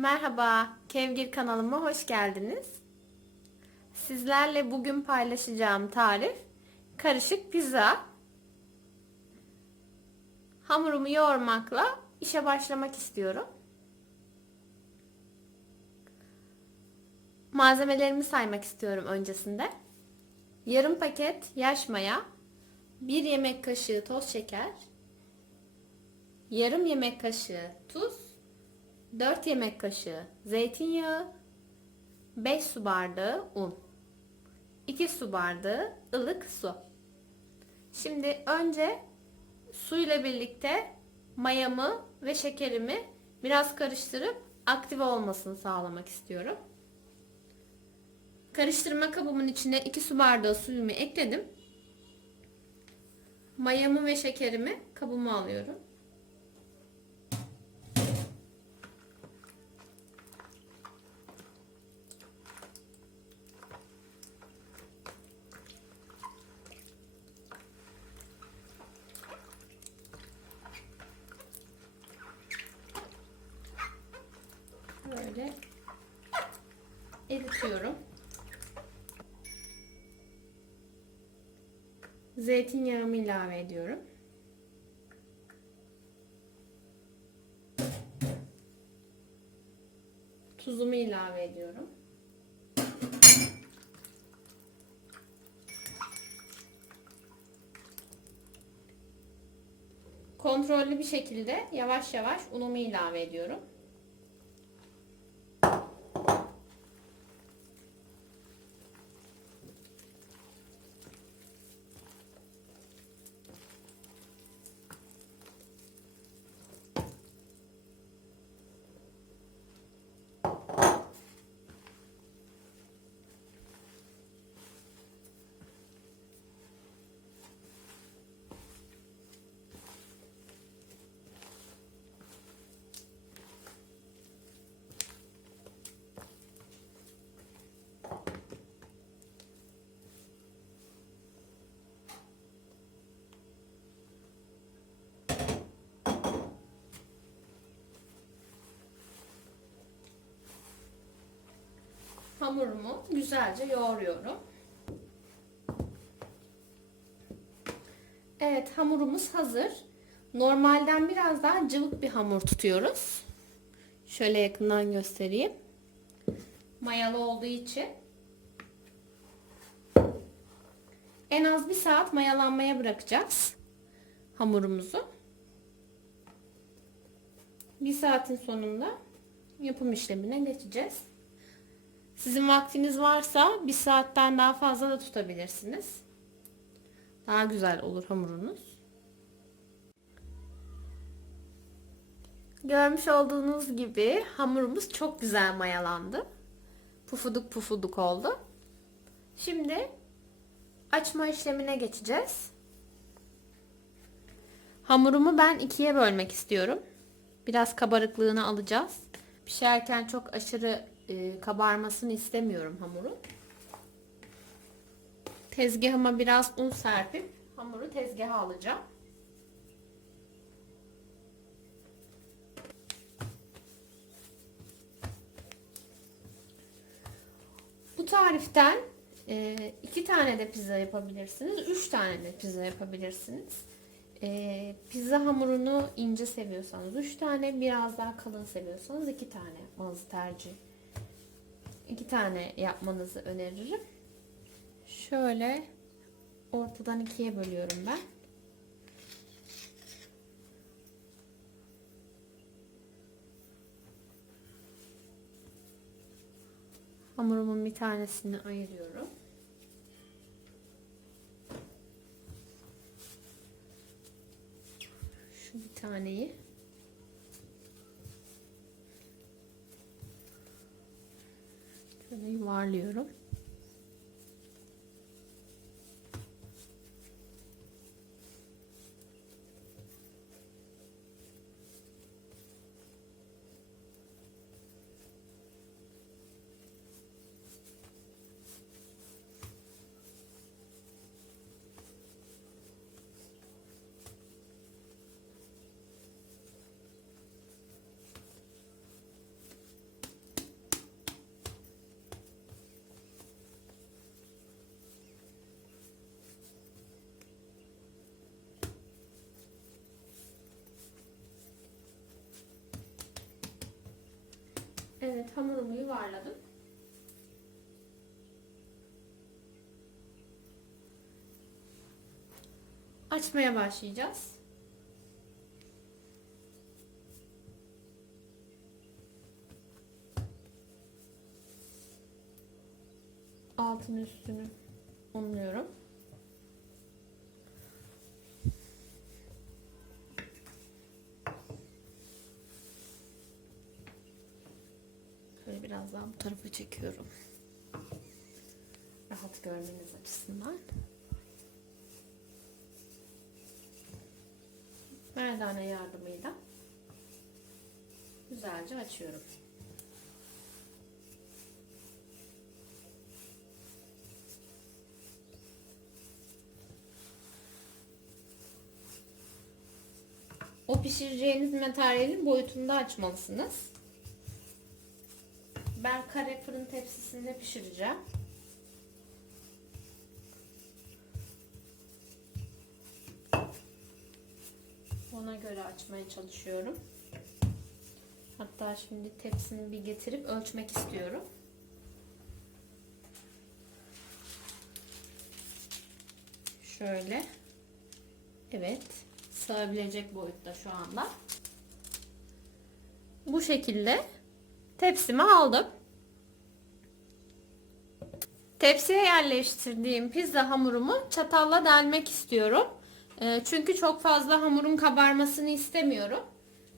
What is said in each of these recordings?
Merhaba, Kevgir kanalıma hoş geldiniz. Sizlerle bugün paylaşacağım tarif karışık pizza. Hamurumu yoğurmakla işe başlamak istiyorum. Malzemelerimi saymak istiyorum öncesinde. Yarım paket yaş maya, 1 yemek kaşığı toz şeker, yarım yemek kaşığı tuz, 4 yemek kaşığı zeytinyağı, 5 su bardağı un, 2 su bardağı ılık su. Şimdi önce su ile birlikte mayamı ve şekerimi biraz karıştırıp aktive olmasını sağlamak istiyorum. Karıştırma kabımın içine 2 su bardağı suyumu ekledim. Mayamı ve şekerimi kabıma alıyorum. Böyle eritiyorum. Zeytinyağımı ilave ediyorum. Tuzumu ilave ediyorum. Kontrollü bir şekilde yavaş yavaş unumu ilave ediyorum. Hamurumu güzelce yoğuruyorum. Evet hamurumuz hazır. Normalden biraz daha cıvık bir hamur tutuyoruz. Şöyle yakından göstereyim. Mayalı olduğu için. En az bir saat mayalanmaya bırakacağız hamurumuzu. Bir saatin sonunda yapım işlemine geçeceğiz. Sizin vaktiniz varsa bir saatten daha fazla da tutabilirsiniz. Daha güzel olur hamurunuz. Görmüş olduğunuz gibi hamurumuz çok güzel mayalandı. Pufuduk pufuduk oldu. Şimdi açma işlemine geçeceğiz. Hamurumu ben ikiye bölmek istiyorum. Biraz kabarıklığını alacağız. Pişerken çok aşırı e, kabarmasını istemiyorum hamurun. Tezgahıma biraz un serpip hamuru tezgaha alacağım. Bu tariften e, iki tane de pizza yapabilirsiniz. Üç tane de pizza yapabilirsiniz. E, pizza hamurunu ince seviyorsanız üç tane, biraz daha kalın seviyorsanız iki tane yapmanızı tercih iki tane yapmanızı öneririm. Şöyle ortadan ikiye bölüyorum ben. Hamurumun bir tanesini ayırıyorum. Şu bir taneyi Şöyle Evet hamurumu yuvarladım. Açmaya başlayacağız. Altını üstünü unluyorum. Biraz bu tarafa çekiyorum. Rahat görmeniz açısından. Merdane yardımıyla güzelce açıyorum. O pişireceğiniz materyalin boyutunda açmalısınız. Ben kare fırın tepsisinde pişireceğim. Ona göre açmaya çalışıyorum. Hatta şimdi tepsimi bir getirip ölçmek istiyorum. Şöyle. Evet. Sığabilecek boyutta şu anda. Bu şekilde tepsimi aldım. Tepsiye yerleştirdiğim pizza hamurumu çatalla delmek istiyorum. Ee, Çünkü çok fazla hamurun kabarmasını istemiyorum.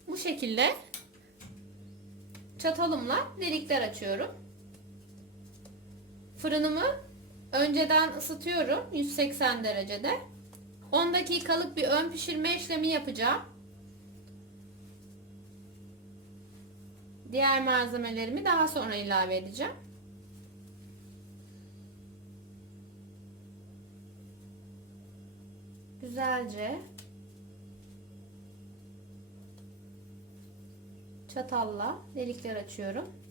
Bu şekilde çatalımla delikler açıyorum. Fırınımı önceden ısıtıyorum 180 derecede. 10 dakikalık bir ön pişirme işlemi yapacağım. Diğer malzemelerimi daha sonra ilave edeceğim. Güzelce çatalla delikler açıyorum.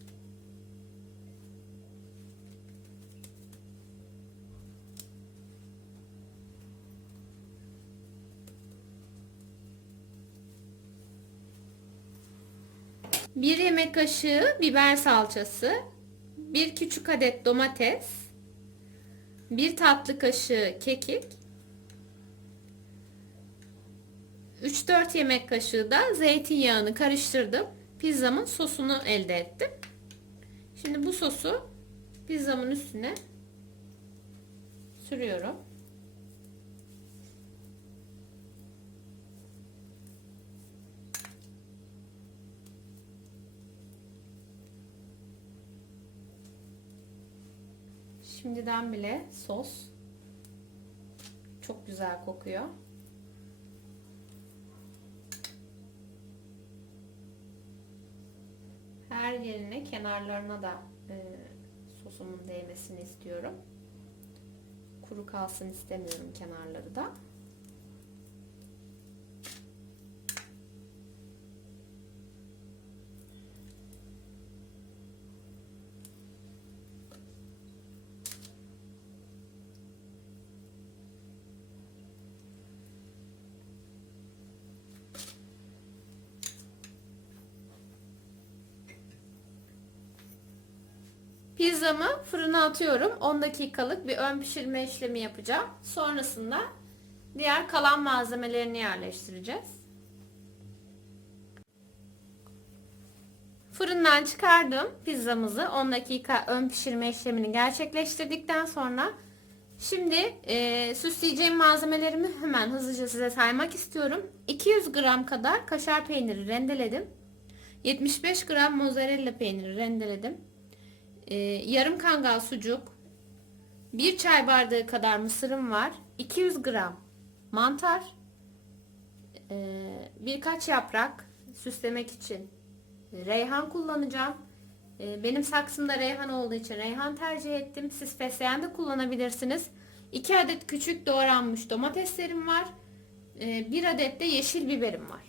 Bir yemek kaşığı biber salçası, bir küçük adet domates, bir tatlı kaşığı kekik, 3-4 yemek kaşığı da zeytinyağını karıştırdım. Pizzamın sosunu elde ettim. Şimdi bu sosu pizzamın üstüne sürüyorum. Şimdiden bile sos çok güzel kokuyor. Her yerine kenarlarına da e, sosumun değmesini istiyorum. Kuru kalsın istemiyorum kenarları da. Pizzamı fırına atıyorum. 10 dakikalık bir ön pişirme işlemi yapacağım. Sonrasında diğer kalan malzemelerini yerleştireceğiz. Fırından çıkardım pizzamızı. 10 dakika ön pişirme işlemini gerçekleştirdikten sonra şimdi e, süsleyeceğim malzemelerimi hemen hızlıca size saymak istiyorum. 200 gram kadar kaşar peyniri rendeledim. 75 gram mozzarella peyniri rendeledim. Ee, yarım kangal sucuk, 1 çay bardağı kadar mısırım var, 200 gram mantar, ee, birkaç yaprak süslemek için reyhan kullanacağım. Ee, benim saksımda reyhan olduğu için reyhan tercih ettim. Siz fesleğen de kullanabilirsiniz. 2 adet küçük doğranmış domateslerim var. 1 adet de yeşil biberim var.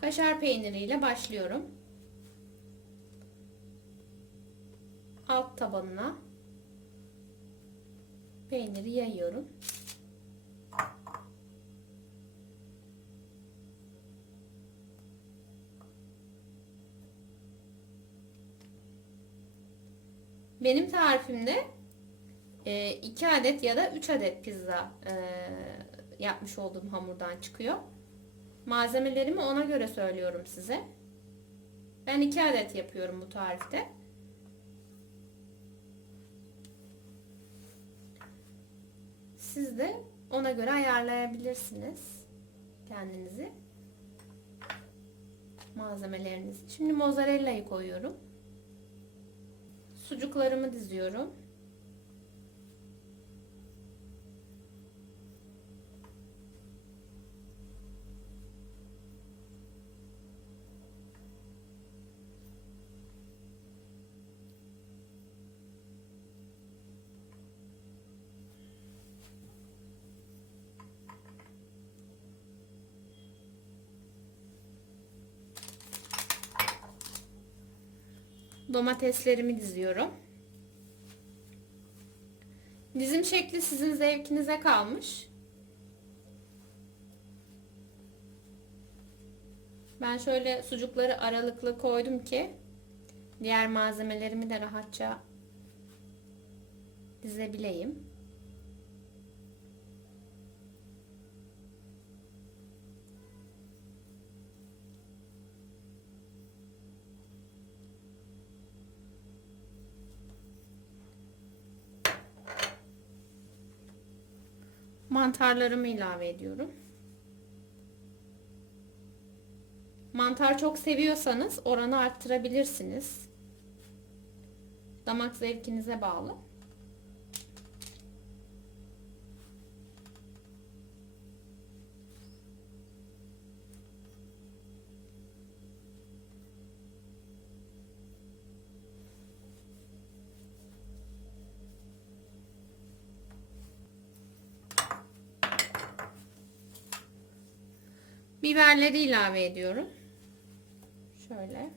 Kaşar peyniriyle başlıyorum. Alt tabanına peyniri yayıyorum. Benim tarifimde 2 adet ya da 3 adet pizza e, yapmış olduğum hamurdan çıkıyor. Malzemelerimi ona göre söylüyorum size. Ben 2 adet yapıyorum bu tarifte. Siz de ona göre ayarlayabilirsiniz kendinizi. Malzemelerinizi. Şimdi mozzarella'yı koyuyorum. Sucuklarımı diziyorum. Domateslerimi diziyorum. Dizim şekli sizin zevkinize kalmış. Ben şöyle sucukları aralıklı koydum ki diğer malzemelerimi de rahatça dizebileyim. Mantarlarımı ilave ediyorum. Mantar çok seviyorsanız oranı arttırabilirsiniz. Damak zevkinize bağlı. Biberleri ilave ediyorum. Şöyle.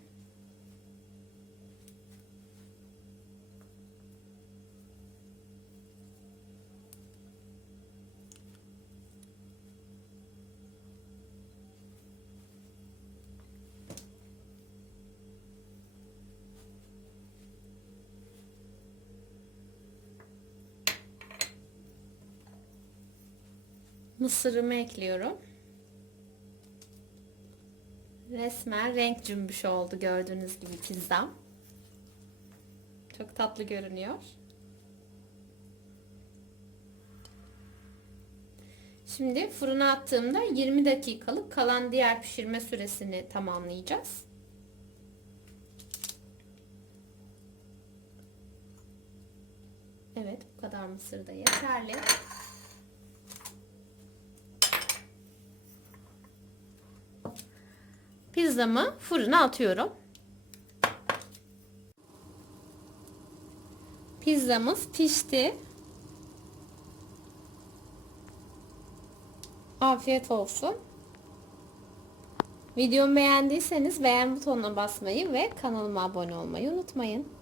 Mısırımı ekliyorum. Resmen renk cümbüşü oldu gördüğünüz gibi pizzam. Çok tatlı görünüyor. Şimdi fırına attığımda 20 dakikalık kalan diğer pişirme süresini tamamlayacağız. Evet bu kadar mısır da yeterli. Pizzamı fırına atıyorum. Pizzamız pişti. Afiyet olsun. Videomu beğendiyseniz beğen butonuna basmayı ve kanalıma abone olmayı unutmayın.